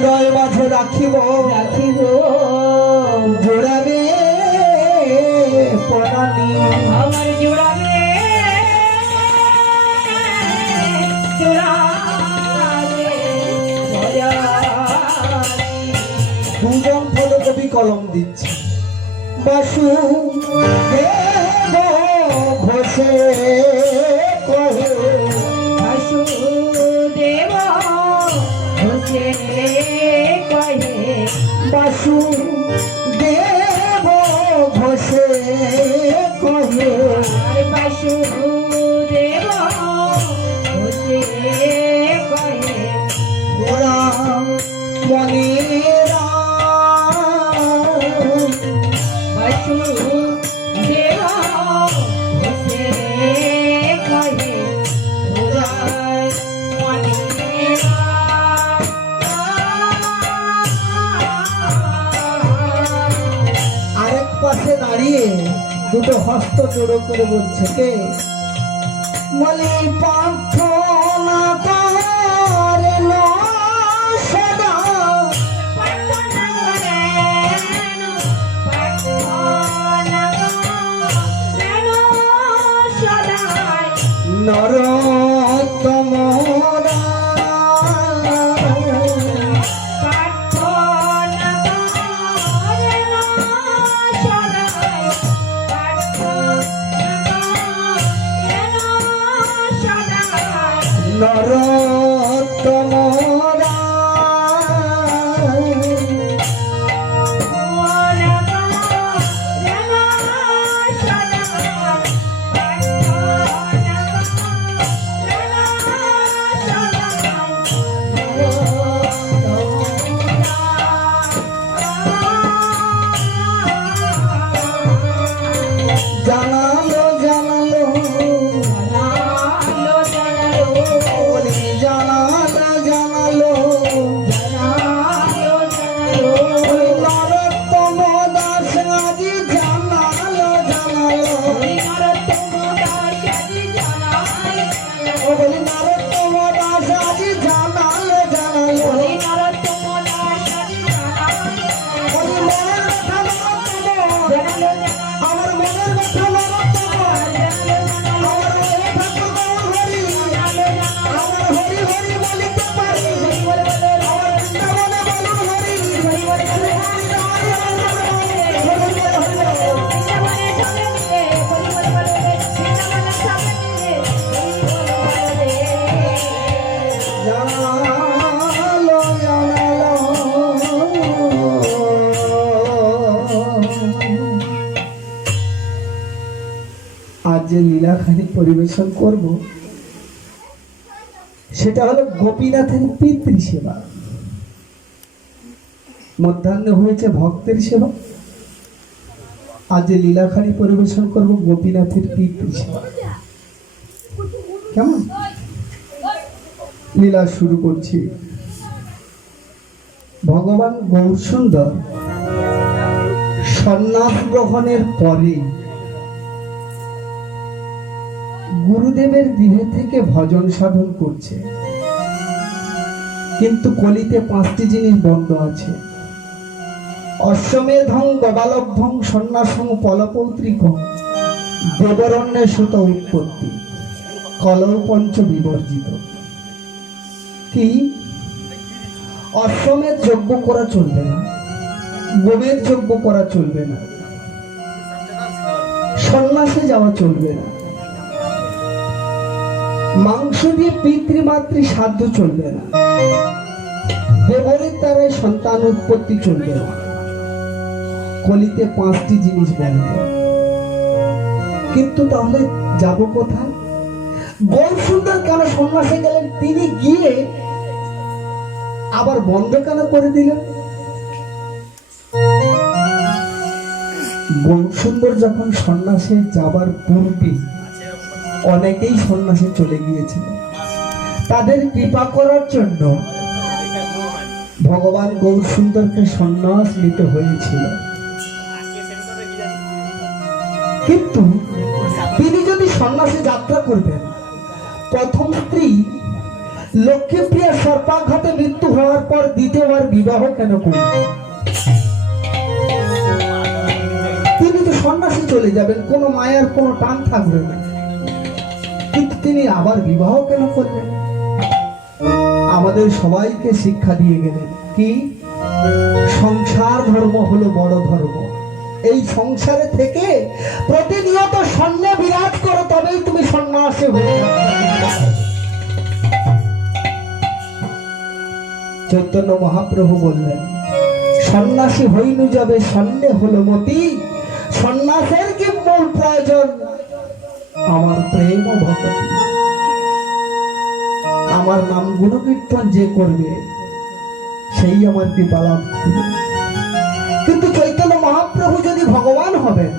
হৃদয় মাঝে রাখিব রাখিব জোড়াবে পরাণী আমার জোড়াবে জোড়াবে দুজন ফটোকপি কলম দিচ্ছে বাসু দেব ঘোষে কহে বাসুদেব ঘোষে কহে বাসু দেব ঘোষে কহে আর বাসুদেব ঘোষে কহে ওরা মনেরা বাসুদেব ঘোষে কহে ওরা মনেরা আরেক পাশে দাঁড়িয়ে দুটো হস্ত জোড়ো করে বলছে কে মলি প্রার্থনা করে না সদা নরোত্তমরা নরোত্তমরা জানালো জানালো বলি জানালো জানালো নরোত্তম দাস আজি জানালো জানালো বলি নরোত্তম দাস আজি জানালো জানালো বলি মনের কথা নরোত্তম আমার মনের কথা নরোত্তম আমার মনে ঠাকুর হরি আমার হরি হরি বলিতে পারি আমার বৃন্দাবনে বলুন হরি জানালো জানালো আজ যে লীলাখানি পরিবেশন করব সেটা হলো গোপীনাথের পিতৃ সেবা মধ্যাহ্নে হয়েছে ভক্তের সেবা আজ যে লীলাখানি পরিবেশন করব গোপীনাথের পিতৃ সেবা কেমন লীলা শুরু করছি ভগবান গৌরসুন্দর সন্ন্যাস গ্রহণের পরে গুরুদেবের গৃহে থেকে ভজন সাধন করছে কিন্তু কলিতে 5টি জিনিস বন্ধ আছে অশ্বমেধং গবালব্ধং সন্ন্যাসং পলপৌত্রিকং দেবরণ্যে সুত উৎপত্তি কলৌ পঞ্চ বিবর্জিত কি অশ্বমেধ যজ্ঞ করা চলবে না গোমের যজ্ঞ করা চলবে না সন্ন্যাসে যাওয়া চলবে না মাংস দিয়ে পিতৃমাতৃ সাধ্য চলবে না দেবরের দ্বারাই সন্তান উৎপত্তি চলবে না কলিতে 5টি জিনিস বলবে কিন্তু তাহলে যাব কোথায় গৌরসুন্দর কেন সন্ন্যাসে গেলেন তিনি গিয়ে আবার বন্ধ কেন করে দিলেন গৌরসুন্দর যখন সন্ন্যাসে যাবার পূর্বে অনেকেই সন্ন্যাসে চলে গিয়েছিল তাদের কৃপা করার জন্য ভগবান গৌরসুন্দরকে সন্ন্যাস নিতে হয়েছিল কিন্তু তিনি যদি সন্ন্যাসে যাত্রা করবেন প্রথম স্ত্রী লক্ষ্মীপ্রিয়া সর্পাঘাতে মৃত্যু হওয়ার পর দ্বিতীয়বার বিবাহ কেন করলেন? তিনি তো সন্ন্যাসী চলে যাবেন, কোনো মায়ার কোনো টান থাকবে না, কিন্তু তিনি আবার বিবাহ কেন করলেন? আমাদের সবাইকে শিক্ষা দিয়ে গেলেন কি, সংসার ধর্ম হলো বড় ধর্ম। এই সংসারে থেকে প্রতিনিয়ত সন্ন্যাস বিরাজ করো, তবেই তুমি সন্ন্যাসী হয়ে যাবে। চৈতন্য মহাপ্রভু বললেন, সন্ন্যাসী হইনু যাবে সন্ন্যাস হলো মতি, সন্ন্যাসের কি মূল প্রয়োজন? আমার প্রেম ও ভক্তি, আমার নাম গুণকীর্তন যে করবে সেই আমার কৃপা লাভ করবে। কিন্তু চৈতন্য মহাপ্রভু যদি ভগবান হবেন,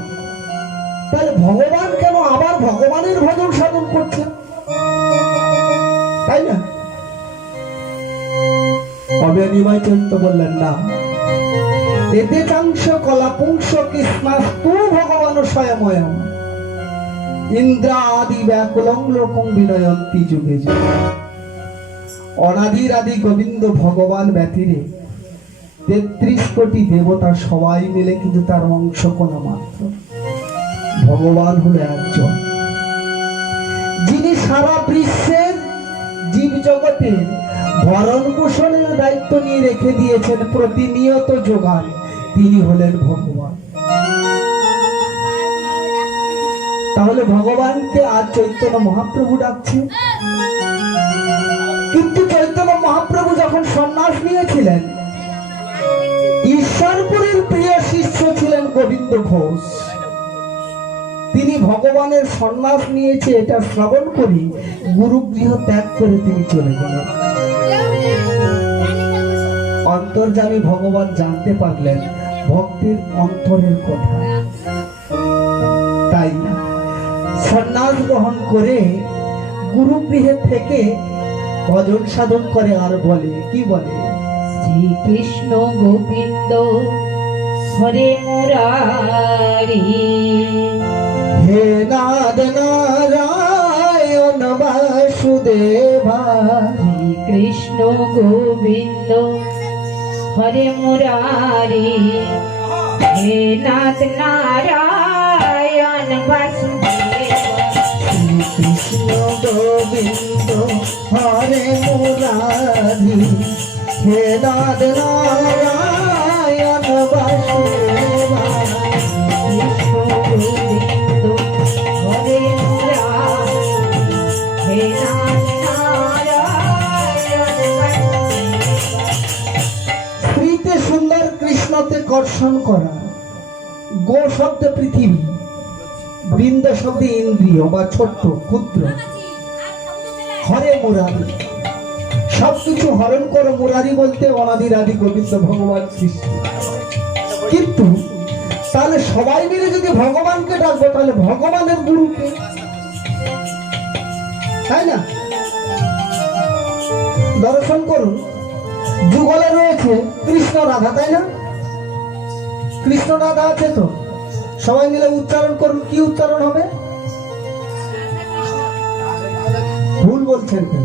তাহলে ভগবান কেন আবার ভগবানের ভজন সাধন করছেন? তাই না? অবিনিময় চৈত্য বললেন, না, এতে চাংশ কলাপুংস কৃষ্ণাস্তু ভগবান স্বয়ময়ম ইন্দ্রা আদি ব্যাকুলং লোকং বিনয়ন্তি যুগে যুগে। অনাদির আদি গোবিন্দ ভগবান ব্যতিরে ৩৩ কোটি দেবতা সবাই মিলে কিন্তু তার অংশ কোনা মাত্র। ভগবান হলো একজন, যিনি সারা বিশ্বের জীব জগতের ভরণ পোষণের দায়িত্ব নিয়ে রেখে দিয়েছেন, প্রতিনিয়ত যোগান। তিনি হলেন ভগবান। তাহলে ভগবানকে আজ চৈতন্য মহাপ্রভু ডাকছে। কিন্তু চৈতন্য মহাপ্রভু যখন সন্ন্যাস নিয়েছিলেন, ঈশ্বরপুরীর প্রিয় শিষ্য ছিলেন গোবিন্দ ঘোষ। তিনি ভগবানের সন্ন্যাস নিয়েছে এটা শ্রবণ করি গুরুগৃহ ত্যাগ করে তিনি চলে গেলেন। অন্তর্যামী ভগবান জানতে পারলেন ভক্তির অন্তরের কথা, তাই সন্ন্যাস গ্রহণ করে গুরুগৃহে থেকে ভজন সাধন করে। আর বলে কি বলে, শ্রীকৃষ্ণ গোবিন্দ হরে মুরারি, হে নাদ নারায়ণ বাসুদেবা। শ্রীকৃষ্ণ গোবিন্দ হরে মুরারি, হে নাথ নারায়ণ বাসুদেবা। কৃষ্ণ গোবিন্দ হরে মুরারি, হে নাদ নারায়ণ বাসুদেবা। কৃষ্ণ গোবিন্দ হরে মুরারি, হে নাথ নারায়ণ বাসুদেবা। স্ত্রীতে সুন্দর, কৃষ্ণতে কর্ষণ করা। গো শব্দ পৃথিবী, বৃন্দ শব্দ ইন্দ্রিয় বা ছোট্ট ক্ষুদ্র। হরে মুরারি, সবকিছু হরণ করো। মুরারি বলতে অনাদির আদি গোবিন্দ ভগবান সৃষ্টি। কিন্তু তাহলে সবাই মিলে যদি ভগবানকে ডাকবো, তাহলে ভগবানের গুরুকে, তাই না? দর্শন করুন, যুগলে রয়েছে কৃষ্ণ রাধা, তাই না? কৃষ্ণ রাধা আছে তো, সবাই মিলে উচ্চারণ করুন। কি উচ্চারণ হবে? ভুল বলছেন কেন?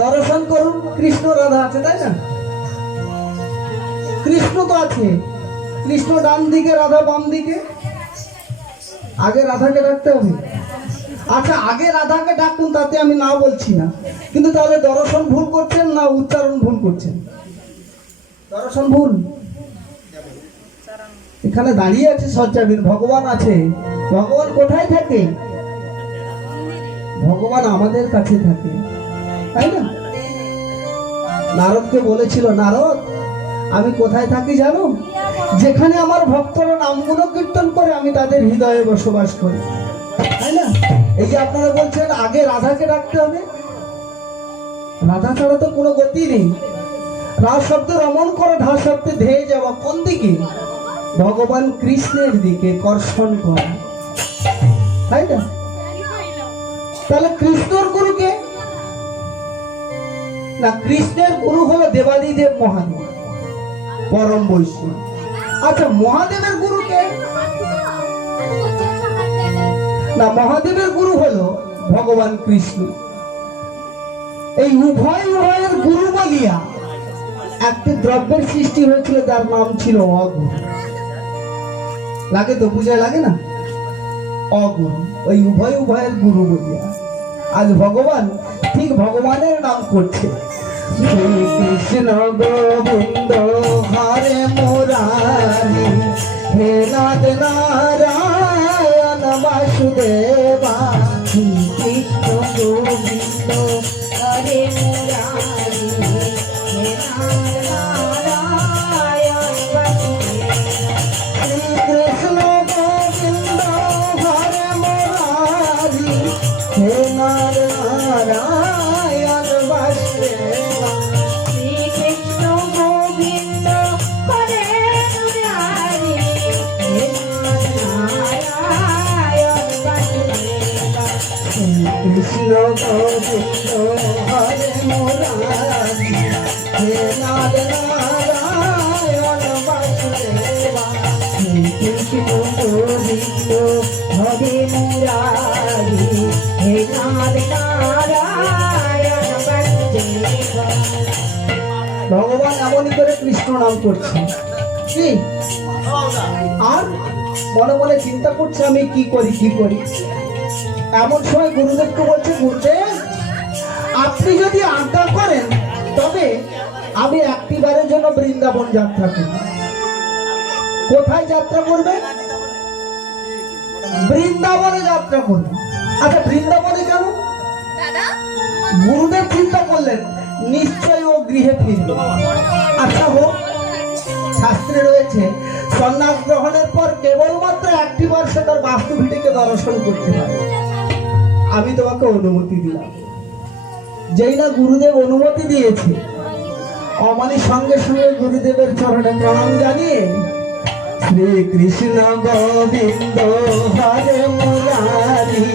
দর্শন করুন, কৃষ্ণ রাধা আছে, তাই না? কৃষ্ণ তো আছে, কৃষ্ণ ডান দিকে, রাধা বাম দিকে। আগে রাধাকে ডাকতে হবে। আচ্ছা, আগে রাধাকে ডাকুন, তাতে আমি না বলছি না, কিন্তু তাহলে দর্শন ভুল করছেন না উচ্চারণ ভুল করছেন? দর্শন ভুল। এখানে দাঁড়িয়ে আছে সজ্জাবিন, ভগবান আছে। ভগবান কোথায় থাকে? ভগবান আমাদের কাছে থাকে, তাই না? নারদকে বলেছিল, নারদ আমি কোথায় থাকি জানো? যেখানে আমার ভক্তরা নাম গুণ কীর্তন করে আমি তাদের হৃদয়ে বসবাস করি, তাই না? এই যে আপনারা বলছেন আগে রাধাকে ডাকতে হবে, রাধা ছাড়া তো কোনো গতি নেই। রা শব্দ রমণ করে, ধা শব্দে ধেয়ে যাওয়া। কোন দিকে? ভগবান কৃষ্ণের দিকে কর্ষণ করা, তাই না? তাহলে কৃষ্ণর গুরুকে না, কৃষ্ণের গুরু হলো দেবাদিদেব মহাদেব, পরম বৈষ্ণব। আচ্ছা, মহাদেবের গুরুকে না, মহাদেবের গুরু হলো ভগবান কৃষ্ণ। এই উভয়ের গুরু বলিয়া একটি দ্রব্যের সৃষ্টি হয়েছিল যার নাম ছিল অগুরু। লাগে তো, পূজায় লাগে না? অগুরু, ওই উভয়ের গুরু বলিয়া আজ ভগবান ঠিক ভগবানের নাম করছে। শ্রী কৃষ্ণ গোবিন্দ হরে মুরারি, হে নাথ নারায়ণ বাসুদেবা। শ্রী কৃষ্ণ গোবিন্দ হরে মুরারি, হে নারায়ণ বাসুদেবা। শ্রী কৃষ্ণ গোবিন্দ হরে মুরারি, হে নাথ নারায়ণ বাসুদেবা। শ্রী কৃষ্ণ গোবিন্দ হরে মুরারি, হে নারায়ণ বাসুদেবা। কৃষ্ণ গোবিন্দ হরে মুরারি, হে নাথ নারায়ণ বাসুদেবা। শ্রী কৃষ্ণ গোবিন্দ হরে মুরারি, হে নারায়ণ বাসুদেবা। ভগবান এমনই করে কৃষ্ণ নাম করছে কি, আর মনে মনে চিন্তা করছে আমি কি করি। এমন সময় গুরুদেবকে বলছে, গুরুদেব আপনি যদি আজ্ঞা করেন তবে আমি একটিবারের জন্য বৃন্দাবন যাত্রা করি। কোথায় যাত্রা করবেন? বৃন্দাবনে যাত্রা করবেন। আচ্ছা বৃন্দাবনে কেন? গুরুদেব চিন্তা করলেন নিশ্চয় ও গৃহে ফিরবে। আচ্ছা হোক, শাস্ত্রে রয়েছে সন্ন্যাস গ্রহণের পর কেবলমাত্র একটিবার সে তার বাস্তুভিটিকে দর্শন করতে পারে। আমি তোমাকে অনুমতি দিলাম। যেই না গুরুদেব অনুমতি দিয়েছে, অমানি সঙ্গে সঙ্গে গুরুদেবের চরণে প্রণাম জানিয়ে শ্রী কৃষ্ণ গোবিন্দ হরে মুরারি,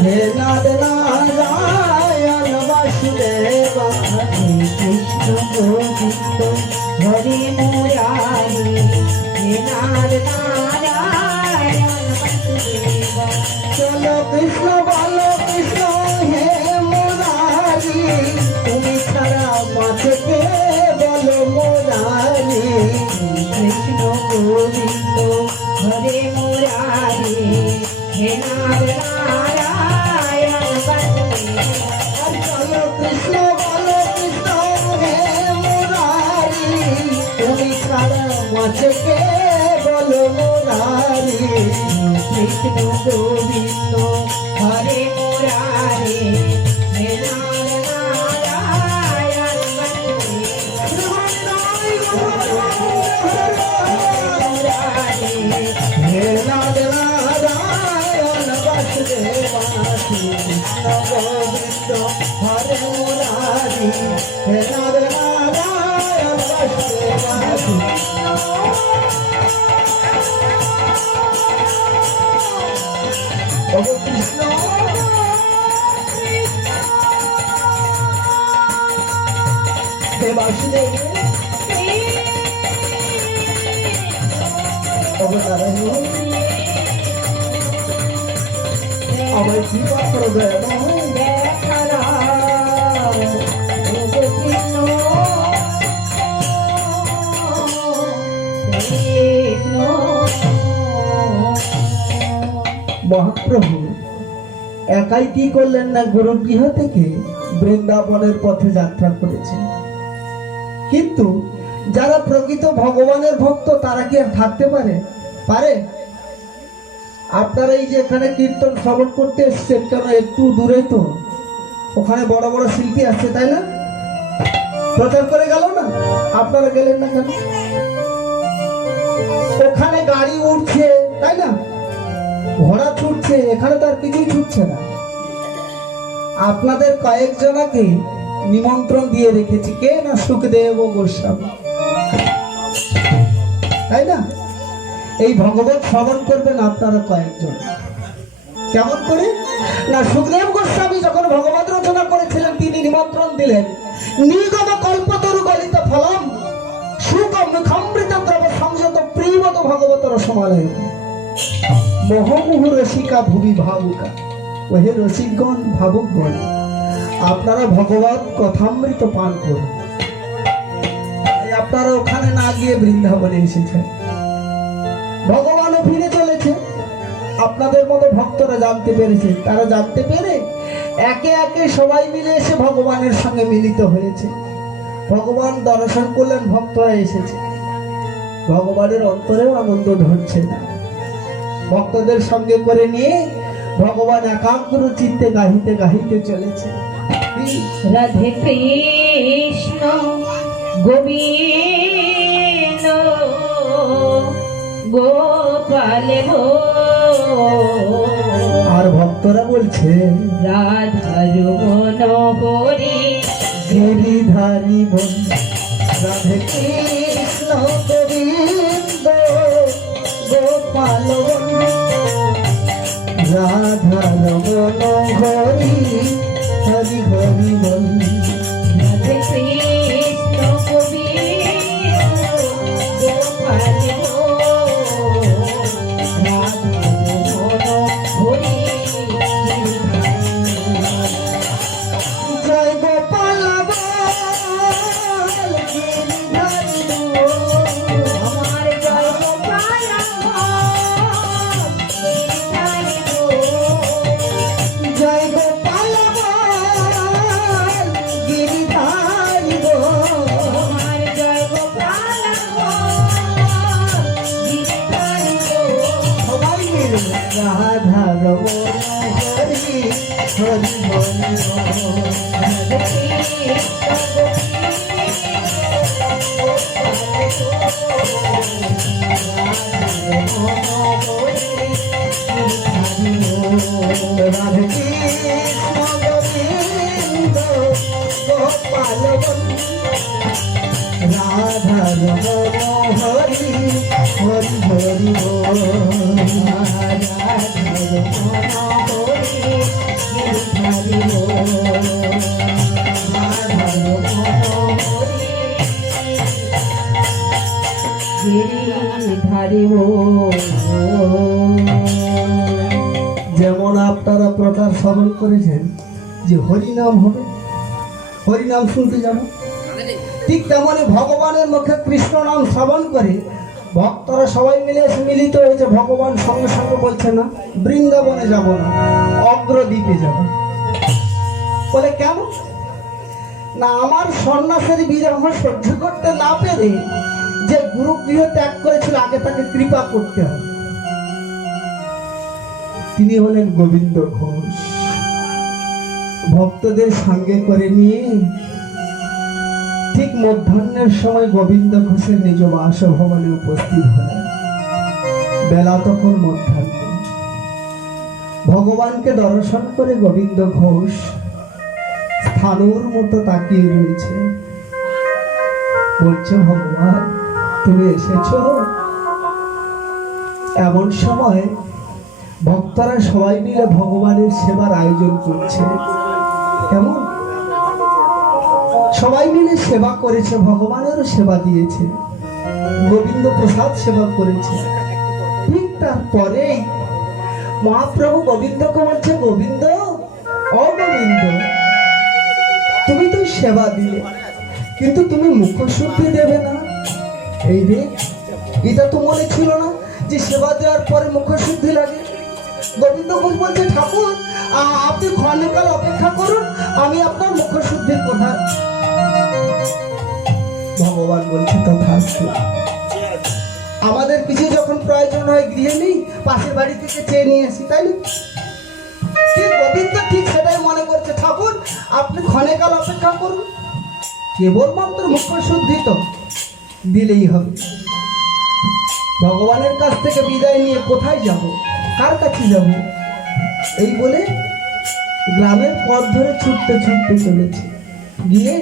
হে নাথ নারায়ণ বাসুদেবা। শ্রী কৃষ্ণ গোবিন্দ হরে মুরারি, হে নারায়ণ বাসুদেবা। চলো কৃষ্ণ বলো কৃষ্ণ হে মুরারি, তুমি ছাড়া মাঝকে বলো মুরারি। কৃষ্ণ গোবিন্দ হরে মুরারি, হে নারায়ণ বাসুদেবা। চলো কৃষ্ণ বলো কৃষ্ণ হে মুরারি, তুমি ছাড়া মাঝকে বলো মুরারি। কৃষ্ণ গোবিন্দ হরে মুরারি, হে নারায়ণ বাসুদেবা। মুরারি, হে নাথ নারায়ণ বাসুদেবা। কৃষ্ণ গোবিন্দ হরে মুরারি, হে নাথ নারায়ণ বাসুদেবা। ওগো কৃষ্ণ, হে বাসুদেব, ওগো নারায়ণ, আমায় কৃপা করো দয়াময়। মহাপ্রভু একাই কি করলেন না, গুরু গৃহ থেকে বৃন্দাবনের পথে যাত্রা করেছেন। কিন্তু যারা প্রকৃত ভগবানের ভক্ত তারা কি আর থাকতে পারে? আপনারা এই যে এখানে কীর্তন শ্রবণ করতে এসছেন, কেন একটু দূরে তো ওখানে বড় বড় শিল্পী আসছে, তাই না? প্রচার করে গেল না, আপনারা গেলেন না কেন? ওখানে গাড়ি উঠছে, তাই না? ঘোড়া ছুটছে, এখানে তো আর কিছুই ছুটছে না। আপনাদের কয়েকজনাকে নিমন্ত্রণ দিয়ে রেখেছি, কে না? সুখদেব গোস্বামী, তাই না? এই ভগবত শ্রবণ করবেন আপনারা কয়েকজন। কেমন করে না, সুখদেব গোস্বামী যখন ভগবত রচনা করেছিলেন তিনি নিমন্ত্রণ দিলেন, নিগম কল্পতরু গলিত ফলম সুকম মুখামৃত দ্রব সংযত প্রিয়ত ভগবত রসমালয় মোহমুহু রসিকা ভুবি ভাবুকা। ওহে রসিকগণ, ভাবুকগণ, আপনারা ভগবান কথামৃত পান করুন। তাই আপনারা ওখানে না গিয়ে বৃন্দাবনে এসেছেন। ভগবানও ফিরে চলেছে, আপনাদের মতো ভক্তরা জানতে পেরেছে। তারা জানতে পেরে একে একে সবাই মিলে এসে ভগবানের সঙ্গে মিলিত হয়েছে। ভগবান দর্শন করলেন, ভক্তরা এসেছে। ভগবানের অন্তরেও আনন্দ ধরছে না। ভক্তদের সঙ্গে করে নিয়ে ভগবান একাগ্র চিত্তে গাহিতে গাহিতে চলেছে। রাধে কৃষ্ণ গোবিন্দ গোপাল গো, আর ভক্তরা বলছে রাধার মনোহরি গিরিধারী বন, রাধে কৃষ্ণ গোবিন্দ গোপাল বন, রাধার মনোহরি হরি হরি বল। রাধে কৃষ্ণ গোবিন্দ গোপাল গো, রাধার মনোহরি জয় গোপাল বল, গিরিধারী বন। আমার জয় গোপাল জয় গোপাল বল, গিরিধারী বন। আমার জয় গোপাল সবাই মিলে রাধা রমণ হরি হরি হরি বল। রাধে কৃষ্ণ গোবিন্দ গোপাল বল, রাধা রমণ হরি হরি হরি বল। যেমন আপনারা প্রকার স্মরণ করেছেন যে হরিনাম হবে, হরিনাম শুনতে যাব, ঠিক তেমনি ভগবানের মুখে কৃষ্ণ নাম শ্রবণ করে ভক্তরা সবাই মিলে এসে মিলিত হয়েছে। ভগবান সঙ্গে সঙ্গে বলছে না বৃন্দাবনে যাব না, অগ্রদ্বীপে যাব। বলে কেন না, আমার সন্ন্যাসের বিরহ সহ্য করতে না পেরে যে গুরু গৃহ ত্যাগ করেছিল, আগে তাকে কৃপা করতে হবে। তিনি হলেন গোবিন্দ ঘোষ। ভক্তদের সঙ্গে করে নিয়ে ঠিক মধ্যাহ্নের সময় গোবিন্দ ঘোষের নিজ বাসভবনে উপস্থিত হলেন। বেলা তখন মধ্যাহ্ন। ভগবানকে দর্শন করে গোবিন্দ ঘোষ স্থানুর মতো তাকিয়ে রয়েছে। বলছে ভগবান তুমি এসেছো। এমন সময় ভক্তরা সবাই মিলে ভগবানের সেবার আয়োজন করছে। কেমন সবাই মিলে সেবা করেছে, ভগবানেরও সেবা দিয়েছে, গোবিন্দ প্রসাদ সেবা করেছে। ঠিক তারপরেই মহাপ্রভু গোবিন্দকে বলছে, গোবিন্দ ও গোবিন্দ, তুমি তো সেবা দিলে, কিন্তু তুমি মুখশুদ্ধি দেবে না। এই রে, এটা তো মনে ছিল না যে সেবা দেওয়ার পরে মুখশুদ্ধি লাগে। গোবিন্দ ঘোষ বলছে, ঠাকুর আপনি ক্ষণকাল অপেক্ষা করুন, আমি আপনার মুখশুদ্ধির কথা। ভগবান বলছে তথাস্তু। আমাদের কিছু যখন প্রয়োজন হয় গৃহে নেই, পাশের বাড়ি থেকে চেয়ে নিয়ে আসি, তাই না? ঠিক গোবিন্দ ঠিক সেটাই মনে করছে, ঠাকুর আপনি ক্ষণকাল অপেক্ষা করুন, কেবলমাত্র মুখশুদ্ধি তো দিলেই হবে। ভগবানের কাছ থেকে বিদায় নিয়ে কোথায় যাব, কার কাছে যাব, এই বলে গ্রামের পথ ধরে ছুটতে ছুটতে চলেছে। গিয়ে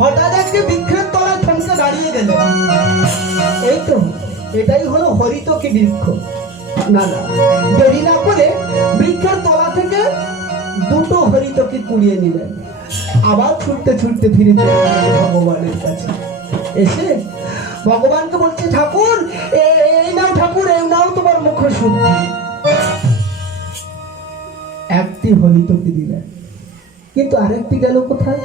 হঠাৎ একটি বৃক্ষের তলায় থমকে দাঁড়িয়ে গেল। এই তো এটাই হলো হরিতকি বৃক্ষ। না না, দেরি না করে বৃক্ষের তলা থেকে দুটো হরিতকি কুড়িয়ে নিলেন। আবার ছুটতে ছুটতে ফিরে চলে গেলেন ভগবানের কাছে। এসে ভগবানকে বলছে, ঠাকুর এই নাও, ঠাকুর এই নাও তোমার মুখশুদ্ধি। একটি একটি হরিতকে দিলেন, কিন্তু আরেকটি গেল কোথায়?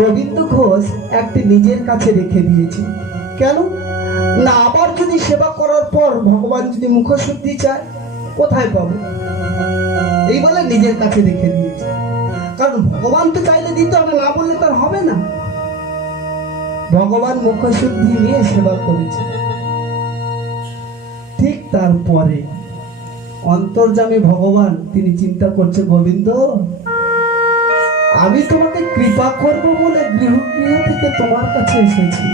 গোবিন্দ ঘোষ একটি নিজের কাছে রেখে দিয়েছে। কেন না? আবার যদি সেবা করার পর ভগবান যদি মুখশুদ্ধি চায়, কোথায় পাবো? এই বলে নিজের কাছে রেখে দিয়েছে। কারণ ভগবান তো চাইলে দিতে হবে, না বললে তার হবে না। ভগবান মুখশুদ্ধি নিয়ে সেবা করেছে। ঠিক তারপরে অন্তর্যামী ভগবান তিনি চিন্তা করছে, গোবিন্দ, আমি তোমাকে কৃপা করব বলে গৃহ থেকে তোমার কাছে এসেছি,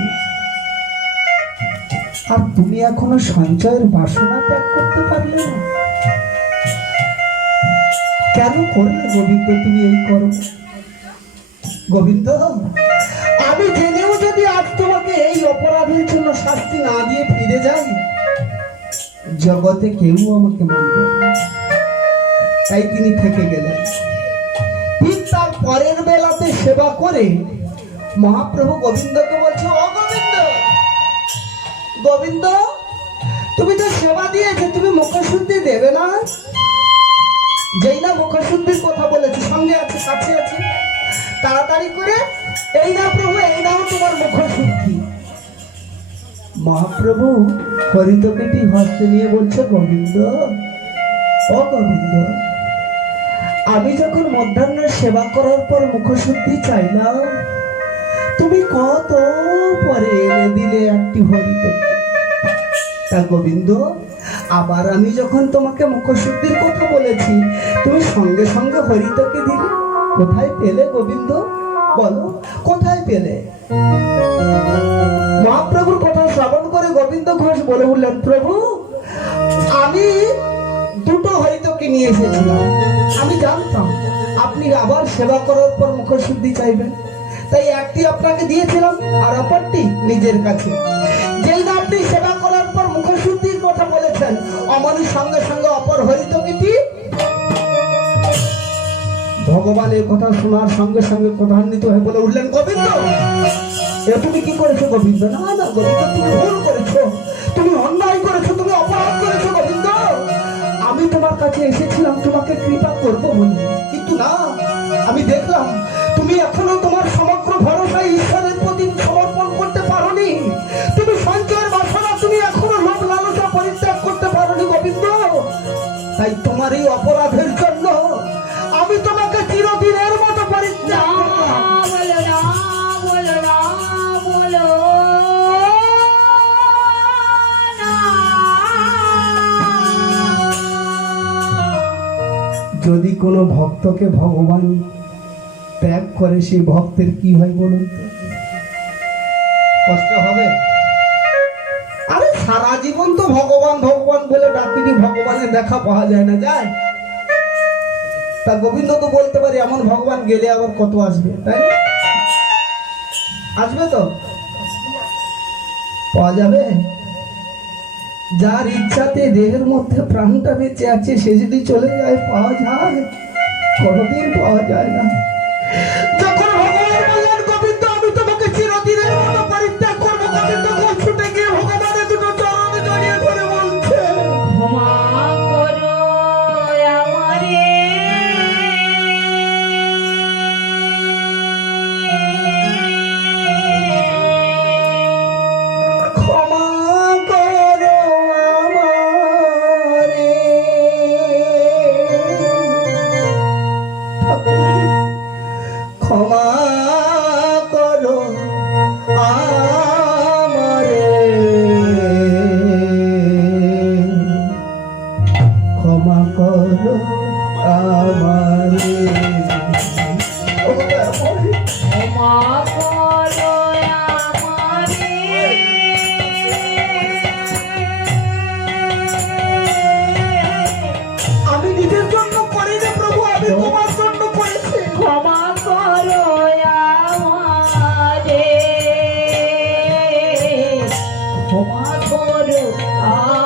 আর তুমি এখনো সঞ্চয়ের বাসনা ত্যাগ করতে পারলে না। কেন করলে গোবিন্দ তুমি এই করো? গোবিন্দ, আমি জেনেও যদি আজ তোমাকে এই অপরাধের জন্য শাস্তি না দিয়ে ফিরে যাই, জগতে কেউ আমাকে মানবে না। তাই তিনি থেকে গেলেন। ঠিক তার পরের বেলাতে সেবা করে মহাপ্রভু গোবিন্দকে বলছে, ও গোবিন্দ, গোবিন্দ, তুমি তো সেবা দিয়েছে, তুমি মুখশুদ্ধি দেবে না? যেই না মুখশুদ্ধির কথা বলেছি, সঙ্গে আছে, কাছে আছে, তাড়াতাড়ি করে এই না প্রভু, এই নাও তোমার মুখশুদ্ধি। মহাপ্রভু হরিতকীটি হস্তে নিয়ে বলছে, গোবিন্দ, ও গোবিন্দ, আমি যখন মধ্যাহ্নের সেবা করার পর মুখশুদ্ধি চাইলাম, তুমি কত পরে এনে দিলে একটি হরিতকী। তা গোবিন্দ, আবার আমি যখন তোমাকে মুখশুদ্ধির কথা বলেছি, তুমি সঙ্গে সঙ্গে হরিতকী দিলে, কোথায় পেলে গোবিন্দ? বলো, কোথায় পেলে? মহাপ্রভুর কথা শ্রবণ করে গোবিন্দ ঘোষ বলে উঠলেন, প্রভু, আমি দুটো হরিতকী নিয়ে এসেছিলাম। আমি জানতাম আপনি আবার সেবা করার পর মুখশুদ্ধি চাইবেন, তাই একটি আপনাকে দিয়েছিলাম, আর অপরটি নিজের কাছে। যেই না আপনি সেবা করার পর মুখশুদ্ধির কথা বলেছেন, অমনি সঙ্গে সঙ্গে অপর হরিতকীটি। ভগবান এই কথা শোনার সঙ্গে সঙ্গে ক্রধান্বিত হয়ে বলে উঠলেন, গোবিন্দ, এ তুমি কি করেছো গোবিন্দ? না না গোবিন্দ, তুমি ভুল করেছো, তুমি অন্যায় করেছো, তুমি অপরাধ করেছো গোবিন্দ। আমি তোমার কাছে এসেছিলাম তোমাকে কৃপা করবো বলে, কিন্তু না, আমি দেখলাম তুমি এখনো তোমার সমগ্র ভরসা ঈশ্বরের প্রতি সমর্পণ করতে পারোনি। তুমি সঞ্চয়ের বাসনা, তুমি এখনো লোভ লালসা পরিত্যাগ করতে পারোনি গোবিন্দ। তাই তোমার এই অপরাধের জন্য আমি তোমাকে চিরদিনের মতো পরিত্যাগ যদি কোনো ভক্তকে ভগবান ত্যাগ করে, সেই ভক্তের কি হয় বলুন তো? কষ্ট হবে? আরে সারা জীবন তো ভগবান ভগবান বলে ডাকিনি, ভগবানের দেখা পাওয়া যায় না, যায়? তা গোবিন্দ তো বলতে পারি, এমন ভগবান গেলে আবার কত আসবে, তাই না? আসবে তো, পাওয়া যাবে। যার ইচ্ছাতে দেহের মধ্যে প্রাণটা বেঁচে আছে, সে যদি চলে যায়, পাওয়া যায়? কোনদিন পাওয়া যায় না। যখন ভগবান বললেন, গোবিন্দ, আমি তোমাকে চিরদিনের মতো পরিত্যাগ করবো, গোবিন্দ ছুটে গিয়ে ভগবানের দুটো চরণে জড়িয়ে ধরে বলছে, ক্ষমা করো আমারে, ক্ষমা করো আমারে, ক্ষমা করো আমারে, ক্ষমা করো আমারে। ক্ষমা করো আমারে, আমি নিজের জন্য করিনি প্রভু, আমি তোমার জন্য করেছি। ক্ষমা করো আমারে, ক্ষমা করো আমারে।